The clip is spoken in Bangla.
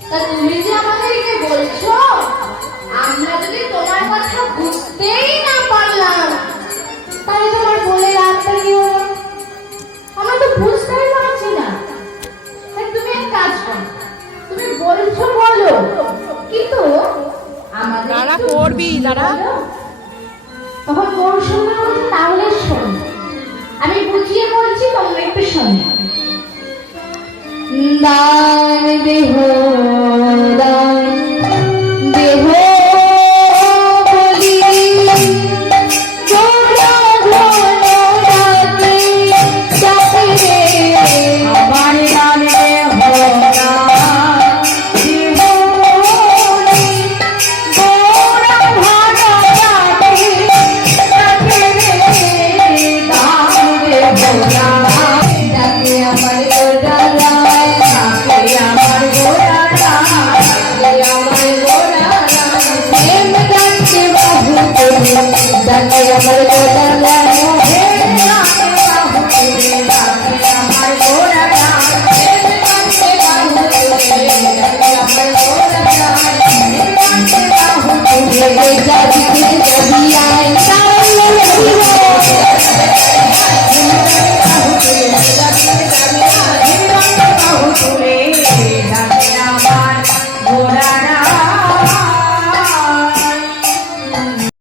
তা তুমি যে আমাদেরকে বলছো, আমরা যদি তোমার কথা বুঝতেই না পারলাম, তাহলে তোমার বলে লাভটা কি হলো? আমরা তো বুঝতেই পারছি না। তুমি এক কাজ করো, তুমি বলছো বলো, কিন্তু আমাদের দাঁড়া পড়বি, দাঁড়া। তখন কোন শুনবে বলছে, তাহলে শোন, আমি বুঝিয়ে বলছি, তোমরা একটু শোনো। দান দেহ, দান দেহ বলি, তোমরা ঘন রাতে ডাকে রে, আমার দান দেহ দান দেহ বলি, তোমরা ঘন রাতে ডাকে রে, দান দেহ দান। ডাকে আমার গোড়ারা, ডাকে আমার গোড়ারা, ডাকে আমার গোড়ারা, প্রেম ডাকছে বাহু তোলে, ডাকে আমার গোড়ারা,